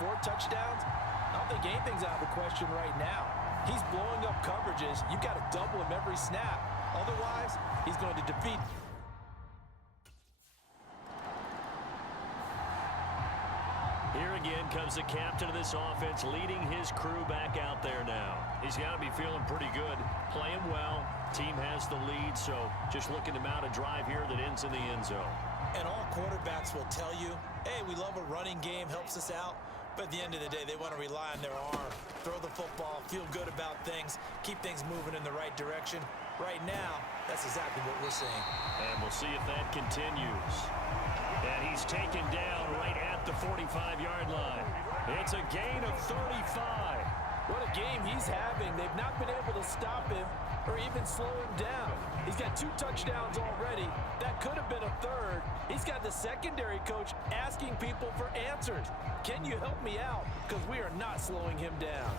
4 touchdowns, I don't think anything's out of the question right now. He's blowing up coverages. You've got to double him every snap. Otherwise, he's going to defeat. Here again comes the captain of this offense, leading his crew back out there now. He's got to be feeling pretty good, playing well. Team has the lead, so just looking to mount a drive here that ends in the end zone. And all quarterbacks will tell you, hey, we love a running game, helps us out. But at the end of the day, they want to rely on their arm, throw the football, feel good about things, keep things moving in the right direction. Right now, that's exactly what we're seeing. And we'll see if that continues. And he's taken down right at the 45-yard line. It's a gain of 35. What a game he's having. They've not been able to stop him or even slow him down. He's got 2 touchdowns already. That could have been a third. He's got the secondary coach asking people for answers. Can you help me out? Because we are not slowing him down.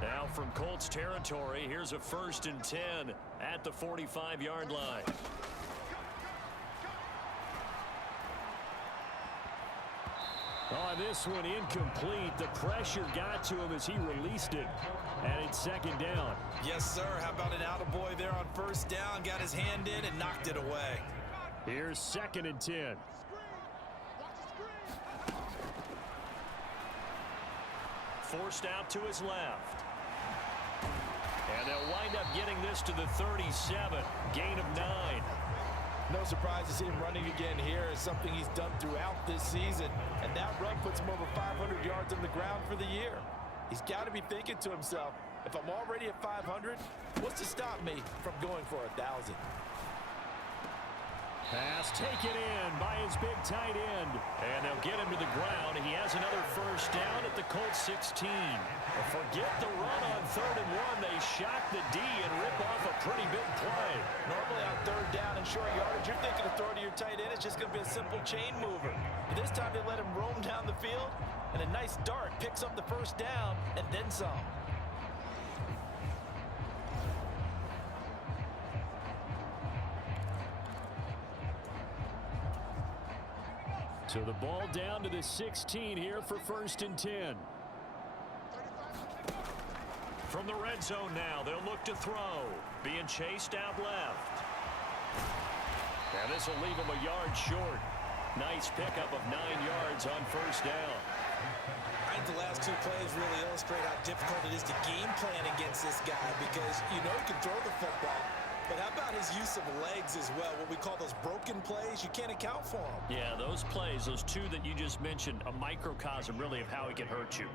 Now from Colts territory, here's a 1st and 10 at the 45-yard line. Oh, this one incomplete. The pressure got to him as he released it. And it's 2nd down. Yes, sir. How about an attaboy there on 1st down? Got his hand in and knocked it away. Here's 2nd and 10. Forced out to his left. And they'll wind up getting this to the 37. Gain of 9. No surprise to see him running again here. It's something he's done throughout this season. And that run puts him over 500 yards on the ground for the year. He's got to be thinking to himself, if I'm already at 500, what's to stop me from going for 1,000? Pass taken in by his big tight end. And they'll get him to the ground. He has another 1st down at the Colts 16. Forget the run on 3rd and 1. They shock the D and rip off a pretty big play. Normally on 3rd down and short yardage, you're thinking of throw to your tight end. It's just going to be a simple chain mover. But this time they let him roam down the field, and a nice dart picks up the 1st down and then some. So the ball down to the 16 here for 1st and 10. From the red zone now, they'll look to throw. Being chased out left. And this will leave him a yard short. Nice pickup of 9 yards on 1st down. I think the last 2 plays really illustrate how difficult it is to game plan against this guy because you know he can throw the football. But how about his use of legs as well? What we call those broken plays, you can't account for them. Yeah, those plays, those 2 that you just mentioned, a microcosm really of how he can hurt you.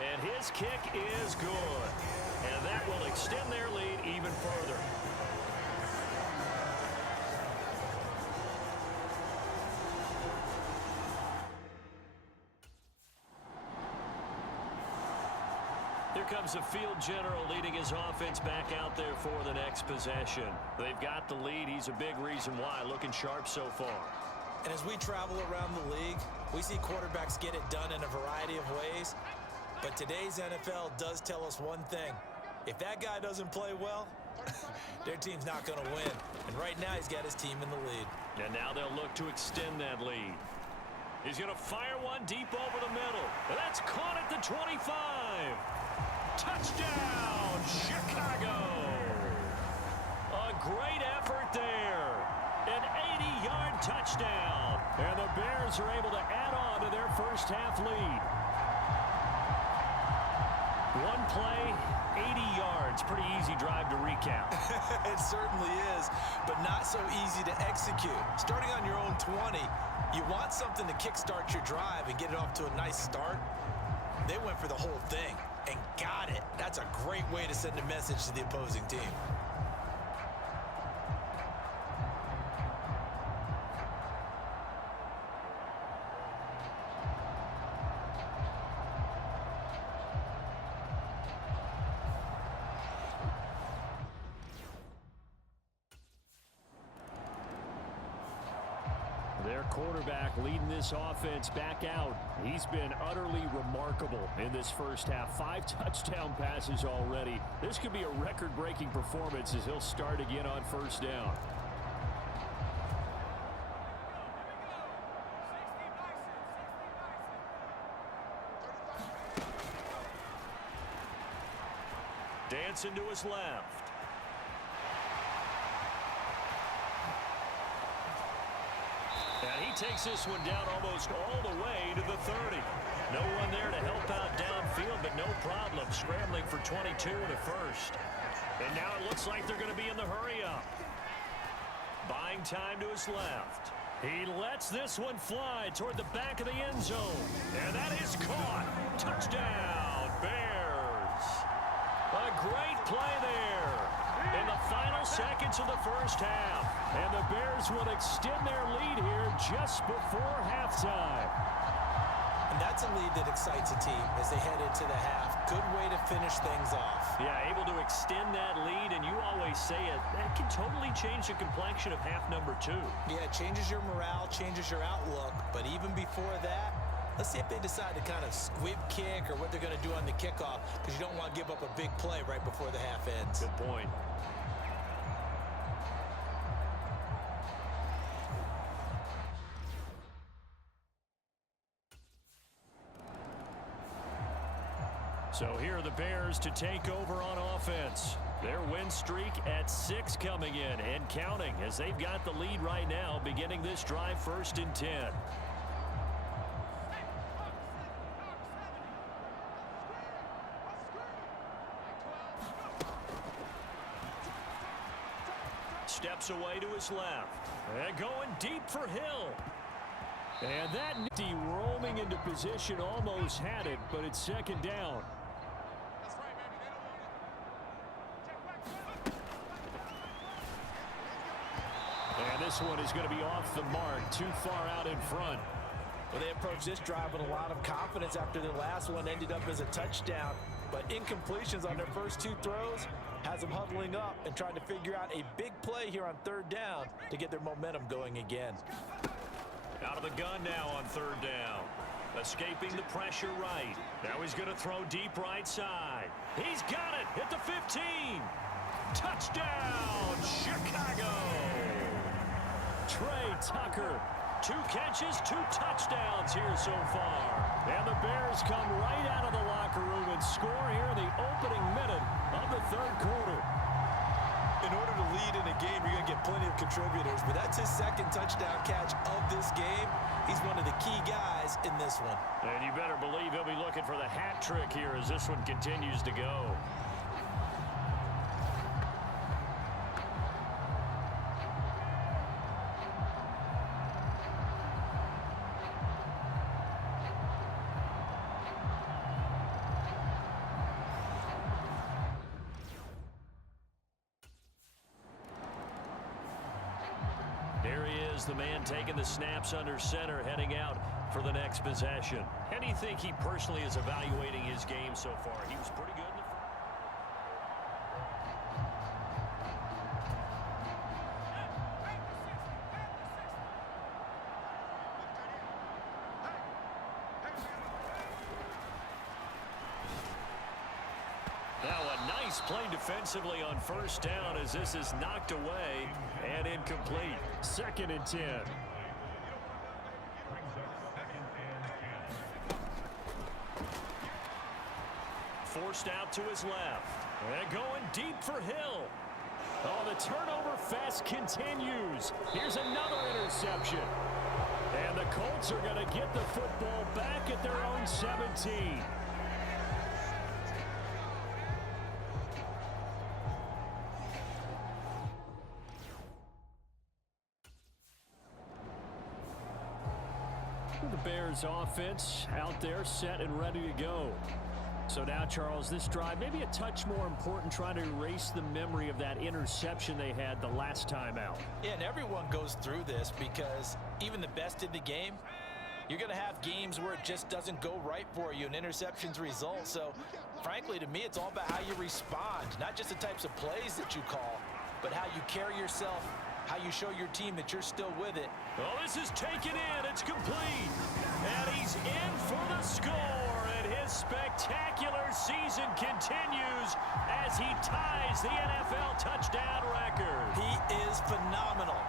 And his kick is good. And that will extend their lead even further. Here comes the field general leading his offense back out there for the next possession. They've got the lead. He's a big reason why. Looking sharp so far. And as we travel around the league, we see quarterbacks get it done in a variety of ways. But today's NFL does tell us one thing. If that guy doesn't play well, their team's not going to win. And right now he's got his team in the lead. And now they'll look to extend that lead. He's going to fire one deep over the middle. And that's caught at the 25. Touchdown, Chicago. A great effort there. An 80-yard touchdown. And the Bears are able to add on to their 1st half lead. One play, 80 yards. Pretty easy drive to recap. It certainly is, but not so easy to execute. Starting on your own 20, you want something to kickstart your drive and get it off to a nice start. They went for the whole thing and got it. That's a great way to send a message to the opposing team. Their quarterback leading this offense back out. He's been utterly remarkable in this first half. 5 touchdown passes already. This could be a record-breaking performance as he'll start again on first down. Dancing to his left. And he takes this one down almost all the way to the 30. No one there to help out downfield, but no problem. Scrambling for 22 in the first. And now it looks like they're going to be in the hurry-up. Buying time to his left. He lets this one fly toward the back of the end zone. And that is caught. Touchdown, Bears. A great play there in the final seconds of the first half. And the Bears will extend their lead here just before halftime. And that's a lead that excites a team as they head into the half. Good way to finish things off. Yeah, able to extend that lead, and you always say it, that can totally change the complexion of half number 2. Yeah, it changes your morale, changes your outlook. But even before that, let's see if they decide to kind of squib kick or what they're going to do on the kickoff, because you don't want to give up a big play right before the half ends. Good point. So here are the Bears to take over on offense. Their win streak at 6 coming in and counting as they've got the lead right now, beginning this drive 1st and 10. Steps away to his left. And going deep for Hill. And that nifty roaming into position almost had it, but it's 2nd down. And this one is going to be off the mark, too far out in front. Well, they approached this drive with a lot of confidence after their last one ended up as a touchdown. But incompletions on their first 2 throws has them huddling up and trying to figure out a big play here on 3rd down to get their momentum going again. Out of the gun now on 3rd down. Escaping the pressure right. Now he's going to throw deep right side. He's got it at the 15. Touchdown, Chicago. Trey Tucker. 2 catches, 2 touchdowns here so far. And the Bears come right out of the locker room and score here in the opening minute of the 3rd quarter. In order to lead in a game, you're going to get plenty of contributors, but that's his 2nd touchdown catch of this game. He's one of the key guys in this one. And you better believe he'll be looking for the hat trick here as this one continues to go. Here he is, the man taking the snaps under center, heading out for the next possession. How do you think he personally is evaluating his game so far? He was pretty good in the Now a nice play defensively on 1st down as this is knocked away and incomplete. 2nd and 10. Forced out to his left. And going deep for Hill. Oh, the turnover fest continues. Here's another interception. And the Colts are going to get the football back at their own 17. The Bears offense out there set and ready to go. So now, Charles, this drive maybe a touch more important, trying to erase the memory of that interception they had the last time out. Yeah, and everyone goes through this because even the best in the game, you're going to have games where it just doesn't go right for you and interceptions result. So, frankly, to me, it's all about how you respond, not just the types of plays that you call, but how you carry yourself how you show your team that you're still with it. Oh, this is taken in. It's complete. And he's in for the score. And his spectacular season continues as he ties the NFL touchdown record. He is phenomenal.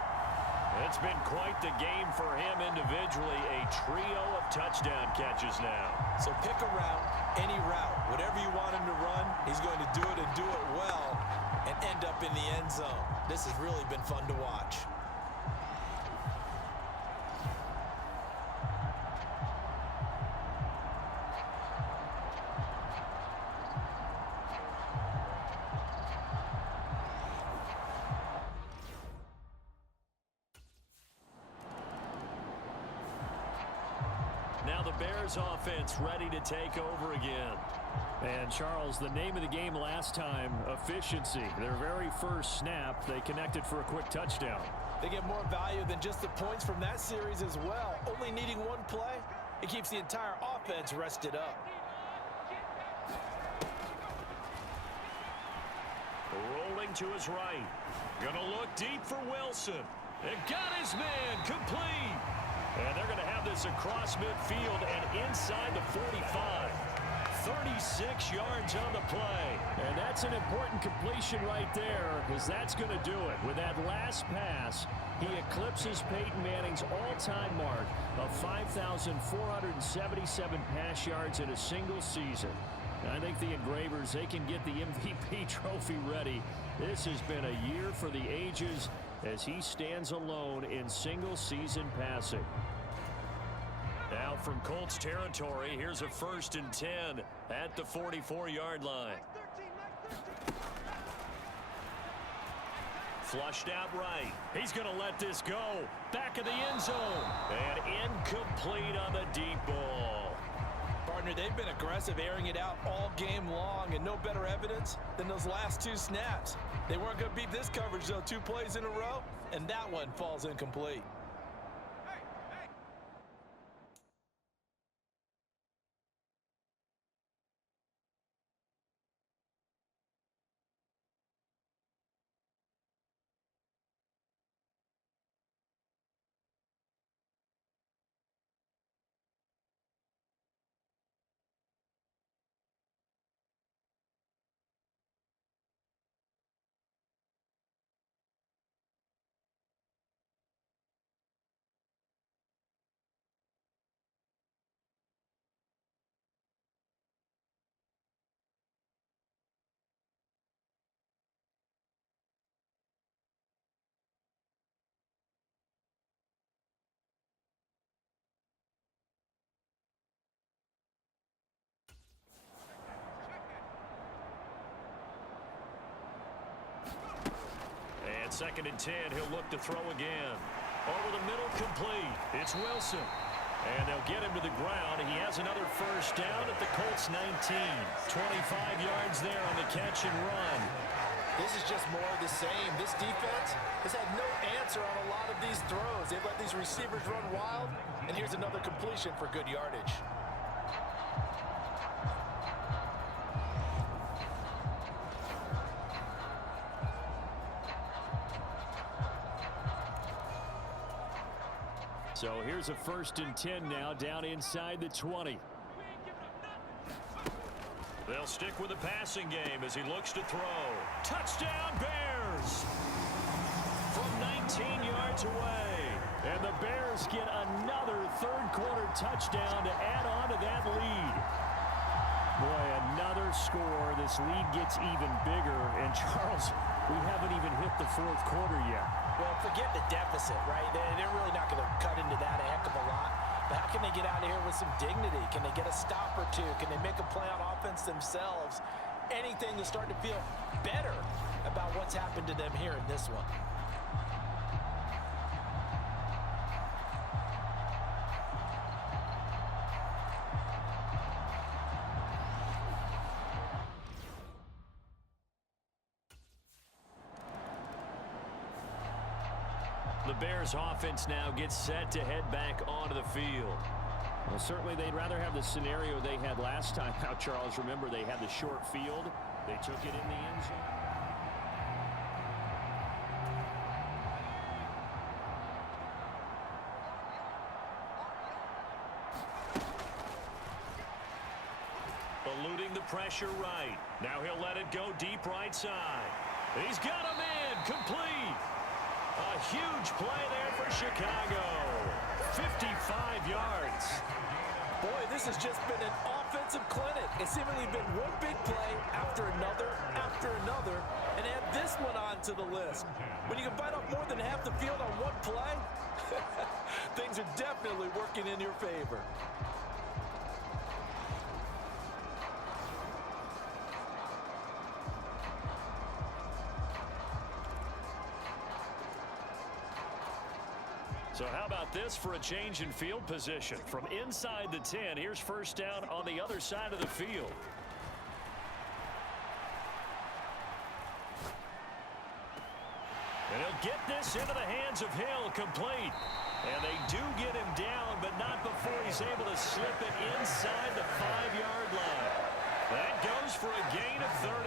It's been quite the game for him individually. A trio of touchdown catches now. So pick a route, any route. Whatever you want him to run, he's going to do it and do it well and end up in the end zone. This has really been fun to watch. Now the Bears offense ready to take over again. And Charles, the name of the game last time, efficiency. Their very first snap, they connected for a quick touchdown. They get more value than just the points from that series as well. Only needing one play, it keeps the entire offense rested up. Rolling to his right. Gonna look deep for Wilson. And got his man complete. And they're going to have this across midfield and inside the 45. 36 yards on the play. And that's an important completion right there, because that's going to do it. With that last pass, he eclipses Peyton Manning's all-time mark of 5,477 pass yards in a single season. I think the Engravers, they can get the MVP trophy ready. This has been a year for the ages as he stands alone in single-season passing. Now from Colts territory, here's a 1st and 10 at the 44-yard line. Flushed out right. He's going to let this go. Back of the end zone. And incomplete on the deep ball. Partner, they've been aggressive, airing it out all game long, and no better evidence than those last two snaps. They weren't going to beat this coverage, though, 2 plays in a row, and that one falls incomplete. And 2nd and 10, he'll look to throw again. Over the middle, complete. It's Wilson. And they'll get him to the ground. He has another 1st down at the Colts 19. 25 yards there on the catch and run. This is just more of the same. This defense has had no answer on a lot of these throws. They've let these receivers run wild, and here's another completion for good yardage. So here's a 1st and 10 now, down inside the 20. They'll stick with the passing game as he looks to throw. Touchdown, Bears! From 19 yards away. And the Bears get another 3rd quarter touchdown to add on to that lead. Boy, another score. This lead gets even bigger. And Charles, we haven't even hit the 4th quarter yet. Well, forget the deficit, right? They're really not going to cut into that a heck of a lot. But how can they get out of here with some dignity? Can they get a stop or two? Can they make a play on offense themselves? Anything to start to feel better about what's happened to them here in this one. The Bears offense now gets set to head back onto the field. Well, certainly they'd rather have the scenario they had last time. Now, Charles, remember they had the short field. They took it in the end zone. pressure right. Now he'll let it go deep right side. He's got him in. Complete. A huge play there for Chicago. 55 yards. Boy, this has just been an offensive clinic. It's seemingly been one big play after another, and add this one onto the list. When you can bite off more than half the field on one play, things are definitely working in your favor. So how about this for a change in field position? From inside the 10, here's first down on the other side of the field. And he'll get this into the hands of Hill, complete. And they do get him down, but not before he's able to slip it inside the 5-yard line. That goes for a gain of 31.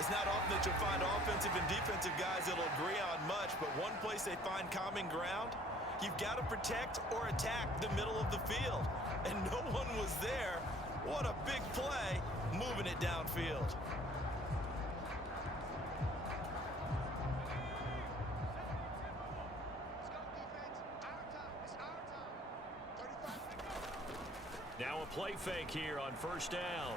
It's not often that you'll find offensive and defensive guys that'll agree on much, but one place they find common ground, you've got to protect or attack the middle of the field. And no one was there. What a big play, moving it downfield. Now a play fake here on first down.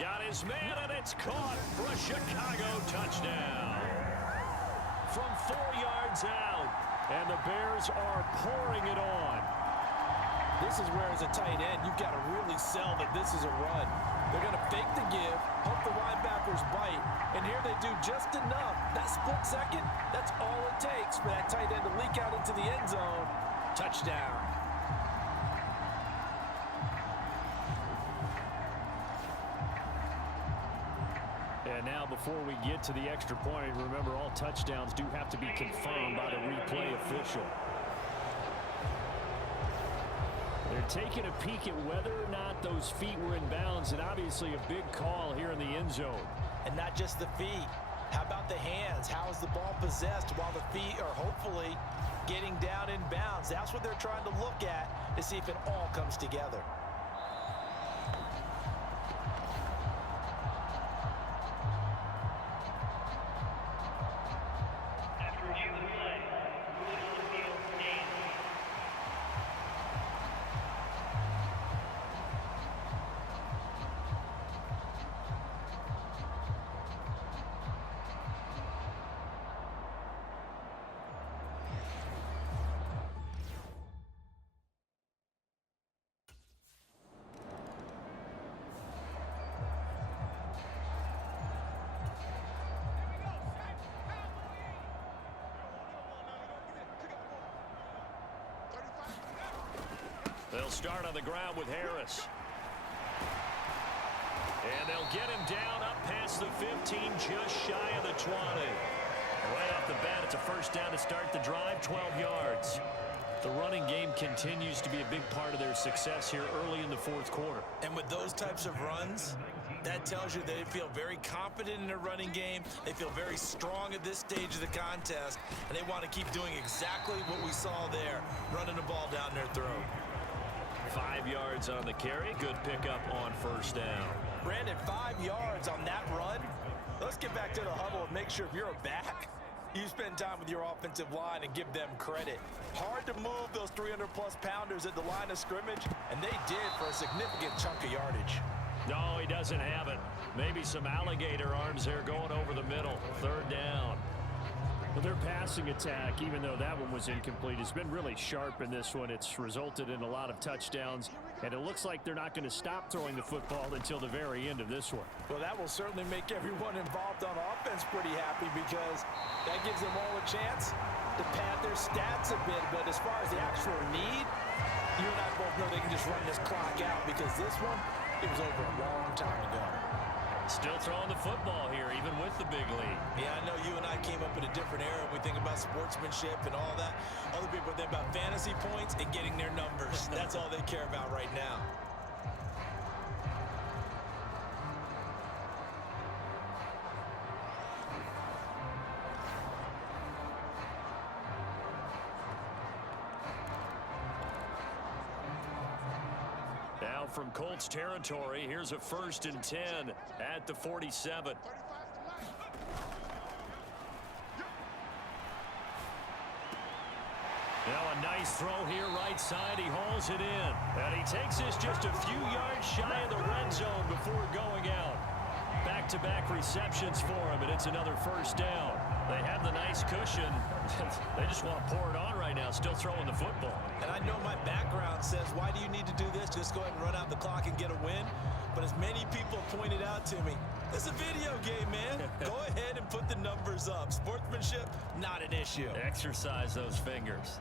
Got his man, and it's caught for a Chicago touchdown. From 4 yards out, and the Bears are pouring it on. This is where, as a tight end, you've got to really sell that this is a run. They're going to fake the give, hope the linebackers bite, and here they do just enough. That split second, that's all it takes for that tight end to leak out into the end zone. Touchdown. And now before we get to the extra point, remember all touchdowns do have to be confirmed by the replay official. They're taking a peek at whether or not those feet were in bounds, and obviously a big call here in the end zone. And not just the feet. How about the hands? How is the ball possessed while the feet are hopefully getting down in bounds? That's what they're trying to look at to see if it all comes together. They'll start on the ground with Harris. And they'll get him down up past the 15, just shy of the 20. Right off the bat, it's a first down to start the drive, 12 yards. The running game continues to be a big part of their success here early in the fourth quarter. And with those types of runs, that tells you they feel very confident in their running game. They feel very strong at this stage of the contest, and they want to keep doing exactly what we saw there, running the ball down their throat. 5 yards on the carry. Good pickup on first down. Brandon, 5 yards on that run. Let's get back to the huddle and make sure if you're a back, you spend time with your offensive line and give them credit. Hard to move those 300-plus pounders at the line of scrimmage, and they did for a significant chunk of yardage. No, he doesn't have it. Maybe some alligator arms there going over the middle. Third down. Well, their passing attack, even though that one was incomplete, has been really sharp in this one. It's resulted in a lot of touchdowns, and it looks like they're not going to stop throwing the football until the very end of this one. Well, that will certainly make everyone involved on offense pretty happy because that gives them all a chance to pad their stats a bit. But as far as the actual need, you and I both know they can just run this clock out because this one, it was over a long time ago. Still throwing the football here, even with the big lead. Yeah, I know you and I came up in a different era. We think about sportsmanship and all that. Other people think about fantasy points and getting their numbers. That's all they care about right now. Now from Colts territory. Here's a 1st and 10 at the 47. Now a nice throw here right side. He hauls it in. And he takes this just a few yards shy of the red zone before going out. Back-to-back receptions for him, and it's another 1st down. They have the nice cushion. They just want to pour it on right now, still throwing the football. And I know my background says, why do you need to do this? Just go ahead and run out the clock and get a win. But as many people pointed out to me, it's a video game, man. Go ahead and put the numbers up. Sportsmanship, not an issue. Exercise those fingers.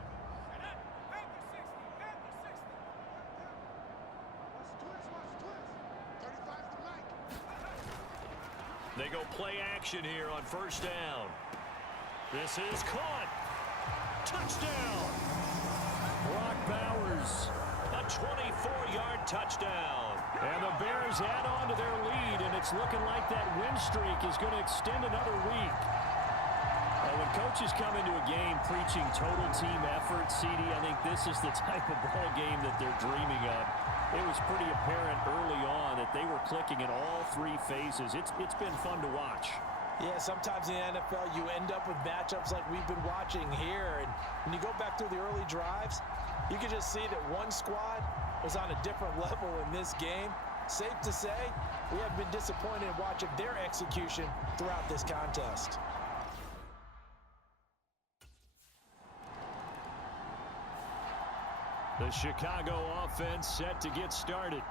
They go play action here on 1st down. This is caught. Touchdown. Brock Bowers. A 24-yard touchdown. And the Bears add on to their lead, and it's looking like that win streak is going to extend another week. When coaches come into a game preaching total team effort, CD, I think this is the type of ball game that they're dreaming of. It was pretty apparent early on that they were clicking in all 3 phases. It's been fun to watch. Yeah, sometimes in the NFL you end up with matchups like we've been watching here. And when you go back through the early drives, you can just see that one squad was on a different level in this game. Safe to say, we have been disappointed in watching their execution throughout this contest. The Chicago offense set to get started.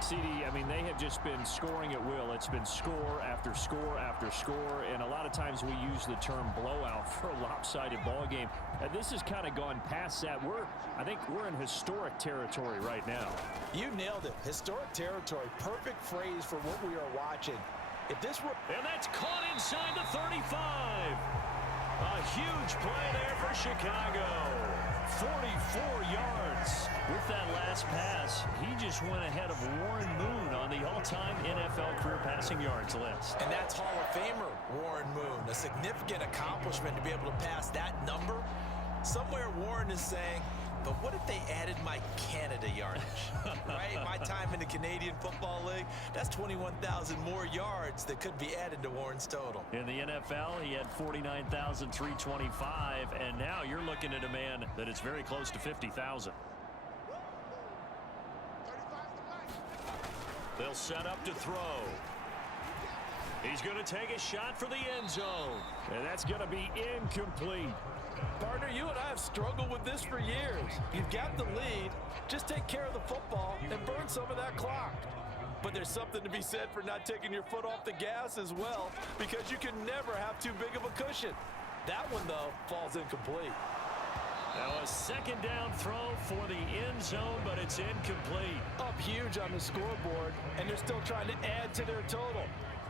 CD, I mean, they have just been scoring at will. It's been score after score after score, and a lot of times we use the term blowout for a lopsided ball game. And this has kind of gone past that. I think we're in historic territory right now. You nailed it. Historic territory. Perfect phrase for what we are watching. If this were... And that's caught inside the 35. A huge play there for Chicago. 44 yards. With that last pass, he just went ahead of Warren Moon on the all-time NFL career passing yards list. And that's Hall of Famer Warren Moon. A significant accomplishment to be able to pass that number. Somewhere Warren is saying, but what if they added my Canada yardage, right? My time in the Canadian Football League, that's 21,000 more yards that could be added to Warren's total. In the NFL, he had 49,325, and now you're looking at a man that is very close to 50,000. They'll set up to throw. He's going to take a shot for the end zone. And that's going to be incomplete. Partner, you and I have struggled with this for years. You've got the lead. Just take care of the football and burn some of that clock. But there's something to be said for not taking your foot off the gas as well, because you can never have too big of a cushion. That one, though, falls incomplete. Now a 2nd down throw for the end zone, but it's incomplete. Up huge on the scoreboard, and they're still trying to add to their total.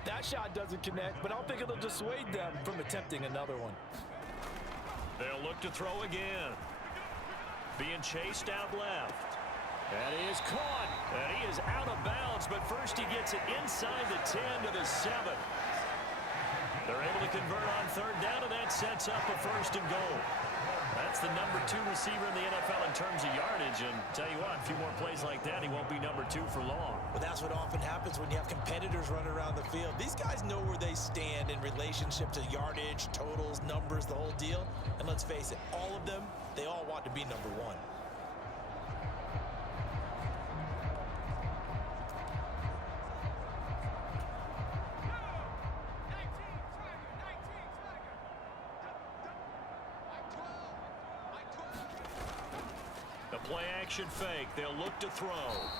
That shot doesn't connect, but I don't think it'll dissuade them from attempting another one. They'll look to throw again. Being chased out left. And he is caught. And he is out of bounds, but first he gets it inside the 10 to the 7. They're able to convert on 3rd down, and that sets up a 1st and goal. That's the number 2 receiver in the NFL in terms of yardage, and tell you what, a few more plays like that, he won't be number 2 for long. But that's what often happens when you have competitors running around the field. These guys know where they stand in relationship to yardage, totals, numbers, the whole deal. And let's face it, all of them, they all want to be number 1. Play action fake. They'll look to throw.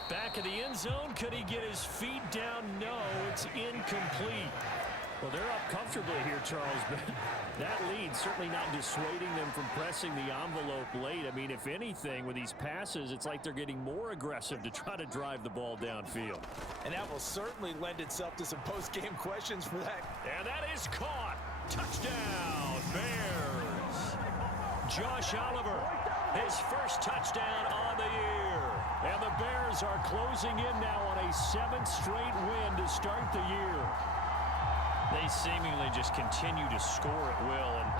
Back of the end zone. Could he get his feet down? No, it's incomplete. Well, they're up comfortably here, Charles, but that lead certainly not dissuading them from pressing the envelope late. I mean, if anything, with these passes, it's like they're getting more aggressive to try to drive the ball downfield. And that will certainly lend itself to some post-game questions for that. And that is caught. Touchdown, Bears. Josh Oliver, his first touchdown on the year. And the Bears are closing in now on a 7th straight win to start the year. They seemingly just continue to score at will, and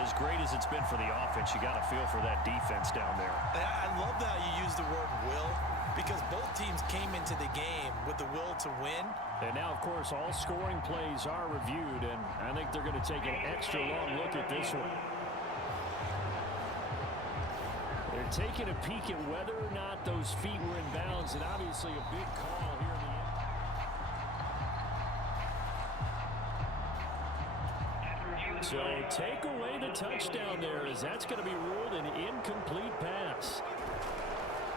as great as it's been for the offense, you got to feel for that defense down there. I love how you use the word will. because both teams came into the game with the will to win. And now, of course, all scoring plays are reviewed, and I think they're going to take an extra long look at this one. They're taking a peek at whether or not those feet were in bounds, and obviously a big call here in the end. So take away the touchdown there, as that's going to be ruled an incomplete pass.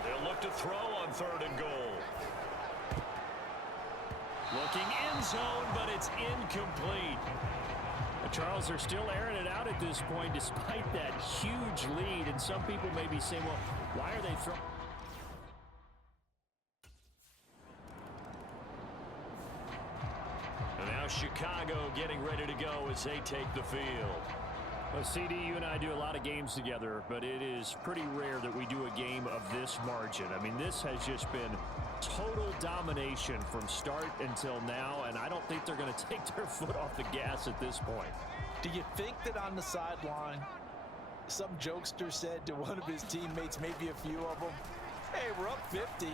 They'll look to throw on 3rd and goal. Looking end zone, but it's incomplete. Charles, they're still airing it out at this point despite that huge lead. And some people may be saying, well, why are they throwing? And now Chicago getting ready to go as they take the field. Well, CD, you and I do a lot of games together, but it is pretty rare that we do a game of this margin. I mean, this has just been total domination from start until now, and I don't think they're going to take their foot off the gas at this point. Do you think that on the sideline, some jokester said to one of his teammates, maybe a few of them, hey, we're up 50.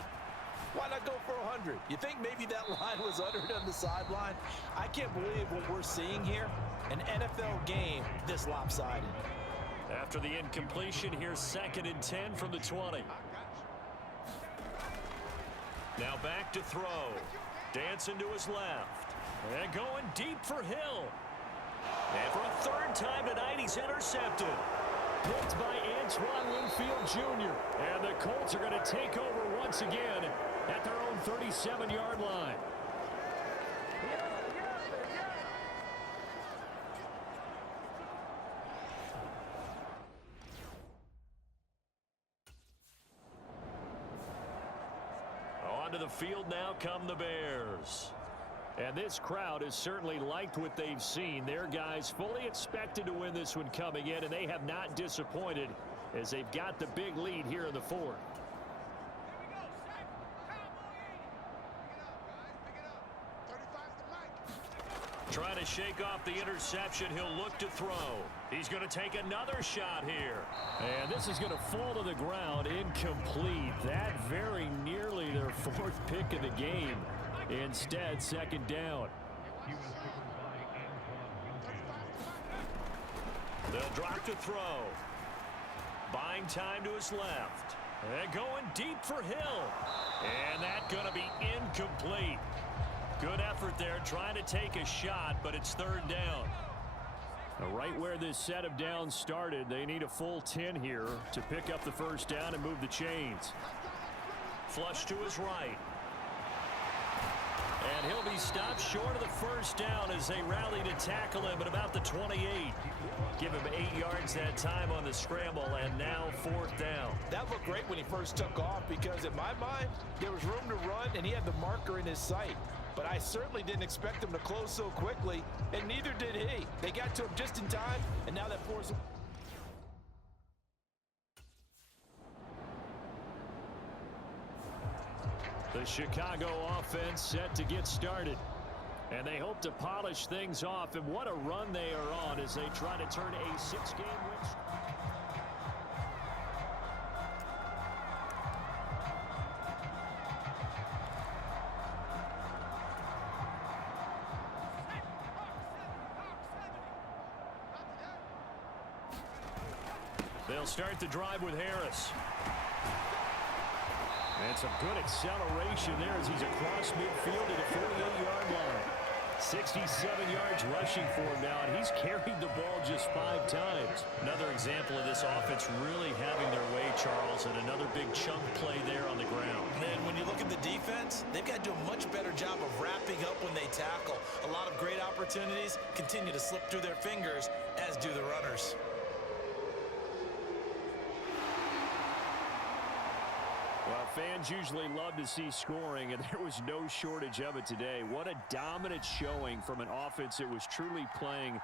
Why not go for 100? You think maybe that line was uttered on the sideline? I can't believe what we're seeing here. An NFL game this lopsided. After the incompletion, here's 2nd and 10 from the 20. Now back to throw. Dancing to his left. And going deep for Hill. And for a 3rd time tonight, he's intercepted. Picked by Antoine Winfield Jr. And the Colts are going to take over once again at their own 37-yard line. Onto the field now come the Bears. And this crowd has certainly liked what they've seen. Their guys fully expected to win this one coming in, and they have not disappointed as they've got the big lead here in the 4th. Trying to shake off the interception. He'll look to throw. He's going to take another shot here. And this is going to fall to the ground incomplete. That very nearly their 4th pick of the game. Instead, 2nd down. They'll drop to throw. Buying time to his left. And going deep for Hill. And that's going to be incomplete. Good effort there trying to take a shot, but it's 3rd down. Now, right where this set of downs started, they need a full 10 here to pick up the 1st down and move the chains. Flush to his right. And he'll be stopped short of the 1st down as they rally to tackle him at about the 28. Give him 8 yards that time on the scramble, and now 4th down. That looked great when he first took off because, in my mind, there was room to run, and he had the marker in his sight. But I certainly didn't expect him to close so quickly, and neither did he. They got to him just in time, and now that forces him. The Chicago offense set to get started. And they hope to polish things off. And what a run they are on as they try to turn a 6-game win streak. They'll start the drive with Harris. And some good acceleration there as he's across midfield to the 48-yard line. 67 yards rushing for him now, and he's carried the ball just 5 times. Another example of this offense really having their way, Charles, and another big chunk play there on the ground. And when you look at the defense, they've got to do a much better job of wrapping up when they tackle. A lot of great opportunities continue to slip through their fingers, as do the runners. Well, fans usually love to see scoring, and there was no shortage of it today. What a dominant showing from an offense that was truly playing